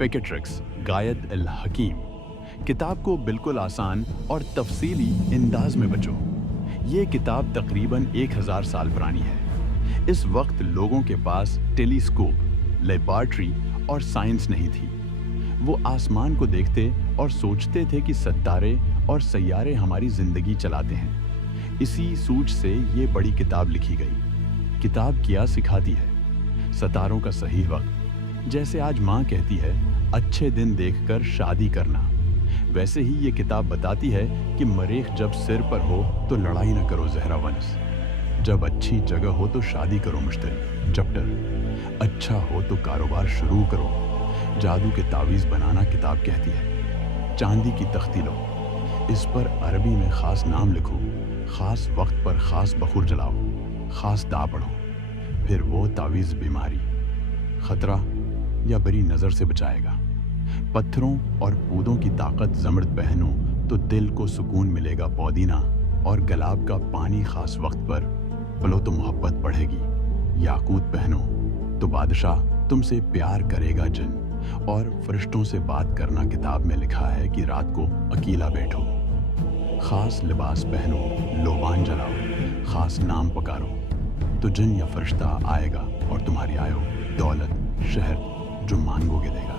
پیکٹرکس غایت الحکیم کتاب کو بالکل آسان اور تفصیلی انداز میں بچو۔ یہ کتاب تقریباً 1000 سال پرانی ہے۔ اس وقت لوگوں کے پاس ٹیلی اسکوپ، لیبارٹری اور سائنس نہیں تھی۔ وہ آسمان کو دیکھتے اور سوچتے تھے کہ ستارے اور سیارے ہماری زندگی چلاتے ہیں۔ اسی سوچ سے یہ بڑی کتاب لکھی گئی۔ کتاب کیا سکھاتی ہے؟ ستاروں کا صحیح وقت۔ جیسے آج ماں کہتی ہے اچھے دن دیکھ کر شادی کرنا، ویسے ہی یہ کتاب بتاتی ہے کہ مریخ جب سر پر ہو تو لڑائی نہ کرو زہرا ونس، جب اچھی جگہ ہو تو شادی کرو مشتری چپٹر، اچھا ہو تو کاروبار شروع کرو۔ جادو کے تعویذ بنانا کتاب کہتی ہے۔ چاندی کی تختی لو، اس پر عربی میں خاص نام لکھو، خاص وقت پر خاص بخور جلاؤ، خاص دعا پڑھو، پھر وہ تعویذ بیماری، خطرہ یا بری نظر سے بچائے گا۔ پتھروں اور پودوں کی طاقت زمرد پہنو تو دل کو سکون ملے گا پودینہ، اور گلاب کا پانی خاص وقت پر پلو تو محبت بڑھے گی۔ یاقوت پہنو تو بادشاہ تم سے پیار کرے گا جن، اور فرشتوں سے بات کرنا کتاب میں لکھا ہے کہ رات کو اکیلا بیٹھو۔ خاص لباس پہنو، لوبان جلاؤ، خاص نام پکارو تو جن یا فرشتہ آئے گا اور تمہاری آیو، دولت، شہر جو مانگو گے دے گا۔